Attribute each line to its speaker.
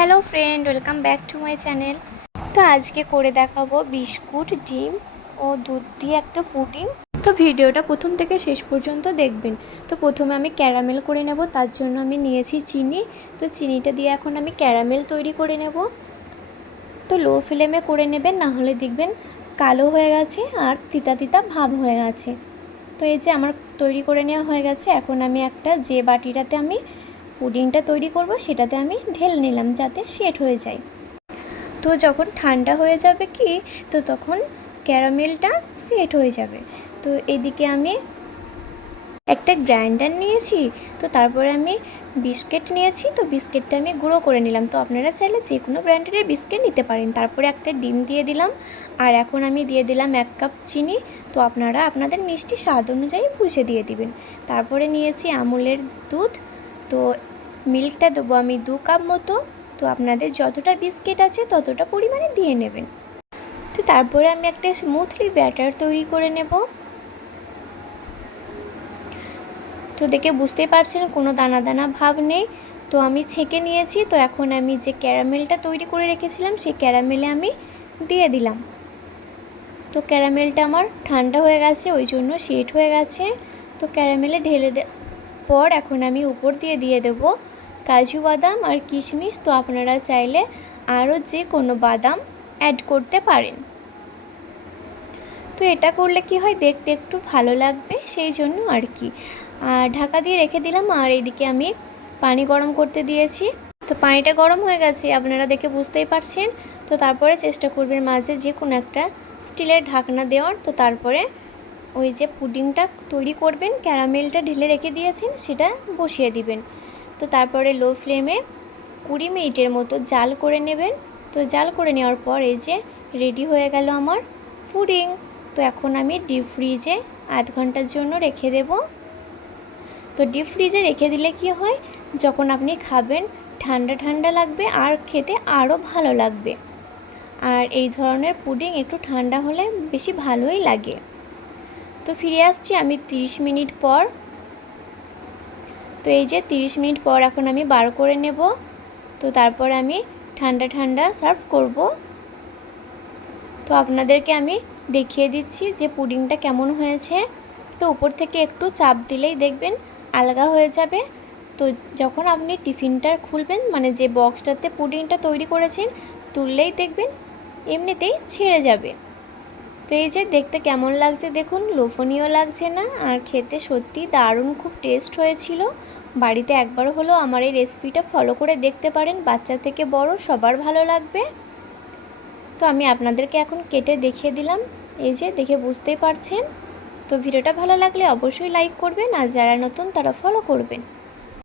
Speaker 1: Hello friend, welcome back to my channel. তো আজকে করে দেখাবো বিস্কুট, ডিম ও দুধ দিয়ে একটা পুডিং। তো ভিডিওটা প্রথম থেকে শেষ পর্যন্ত দেখবেন। তো প্রথমে আমি ক্যারামেল করে নেব, তার জন্য আমি নিয়েছি চিনি। তো চিনিটা দিয়ে এখন আমি ক্যারামেল তৈরি করে নেব। তো লো ফ্লেমে করে নেবেন, না হলে দেখবেন কালো হয়ে গেছে আর তিতা তিতা ভাব হয়ে গেছে। তো এই যে আমার তৈরি করে নেওয়া হয়ে গেছে, এখন আমি একটা যে বাটিটাতে আমি পুডিংটা তৈরি করব, সেটাতে আমি ঢেল নিলাম যাতে সেট হয়ে যায়। তো যখন ঠান্ডা হয়ে যাবে কি, তো তখন ক্যারামেলটা সেট হয়ে যাবে। তো এদিকে আমি একটা গ্রাইন্ডার নিয়েছি, তো তারপরে আমি বিস্কিট নিয়েছি, তো বিস্কিটটা আমি গুঁড়ো করে নিলাম। তো আপনারা চাইলে যে কোনো ব্র্যান্ডের বিস্কিট নিতে পারেন। তারপরে একটা ডিম দিয়ে দিলাম, আর এখন আমি দিয়ে দিলাম এক কাপ চিনি। তো আপনারা আপনাদের মিষ্টি স্বাদ অনুযায়ী বুঝে দিয়ে দিবেন। তারপরে নিয়েছি আমুলের দুধ তো মিল্কটা দেবো আমি দু কাপ মতো। তো আপনাদের যতটা বিস্কিট আছে ততটা পরিমাণে দিয়ে নেবেন। তো তারপরে আমি একটা স্মুথলি ব্যাটার তৈরি করে নেব। তো দেখে বুঝতেই পারছেন কোনো দানা দানা ভাব নেই। তো আমি ছেঁকে নিয়েছি। তো এখন আমি যে ক্যারামেলটা তৈরি করে রেখেছিলাম সেই ক্যারামেলে আমি দিয়ে দিলাম। তো ক্যারামেলটা আমার ঠান্ডা হয়ে গেছে, ওই জন্য সেট হয়ে গেছে। তো ক্যারামেলে ঢেলে দে পর এখন আমি উপর দিয়ে দিয়ে দেব কাজু বাদাম আর কিশমিশ। তো আপনারা চাইলে আরও যে কোনো বাদাম অ্যাড করতে পারেন। তো এটা করলে কি হয়? দেখতে একটু ভালো লাগবে, সেই জন্য আর কি। আর ঢাকা দিয়ে রেখে দিলাম, আর এইদিকে আমি পানি গরম করতে দিয়েছি। তো পানিটা গরম হয়ে গেছে, আপনারা দেখে বুঝতেই পারছেন। তো তারপরে চেষ্টা করবেন মাঝে যে কোনো একটা স্টিলের ঢাকনা দেওয়ার। তো তারপরে ওই যে পুডিংটা তৈরি করবেন, ক্যারামেলটা ঢেলে রেখে দিয়েছেন, সেটা বসিয়ে দিবেন। তো তারপরে লো ফ্লেমে কুড়ি মিনিটের মতো জাল করে নেবেন। তো জাল করে নেওয়ার পর এই যে রেডি হয়ে গেল আমার পুডিং। তো এখন আমি ডিপ ফ্রিজে আধ ঘণ্টার জন্য রেখে দেব। তো ডিপ ফ্রিজে রেখে দিলে কি হয়, যখন আপনি খাবেন, ঠান্ডা ঠান্ডা লাগবে আর খেতে আরও ভালো লাগবে। আর এই ধরনের পুডিং একটু ঠান্ডা হলে বেশি ভালোই লাগে। তো ফিরে আসছি আমি 30 মিনিট পর। তো এই যে 30 মিনিট পর এখন আমি বার করে নেব। তো তারপর আমি ঠান্ডা ঠান্ডা সার্ভ করব। তো আপনাদেরকে আমি দেখিয়ে দিচ্ছি যে পুডিংটা কেমন হয়েছে। তো উপর থেকে একটু চাপ দিলেই দেখবেন আলগা হয়ে যাবে। তো যখন আপনি টিফিনটা খুলবেন মানে যে বক্সটাতে পুডিংটা তৈরি করেছেন, তুললেই দেখবেন এমনিতেই ছেড়ে যাবে। তো এই যে দেখতে কেমন লাগছে দেখুন, লোভনীয় লাগছে না। আর খেতে সত্যি দারুণ, খুব টেস্ট হয়েছিল। বাড়িতে একবার হলো আমার এই রেসিপিটা ফলো করে দেখতে পারেন। বাচ্চা থেকে বড়, সবার ভালো লাগবে। তো আমি আপনাদেরকে এখন কেটে দেখিয়ে দিলাম। এই যে দেখে বুঝতেই পারছেন। তো ভিডিওটা ভালো লাগলে অবশ্যই লাইক করবেন। আর যারা নতুন, তারা ফলো করবেন।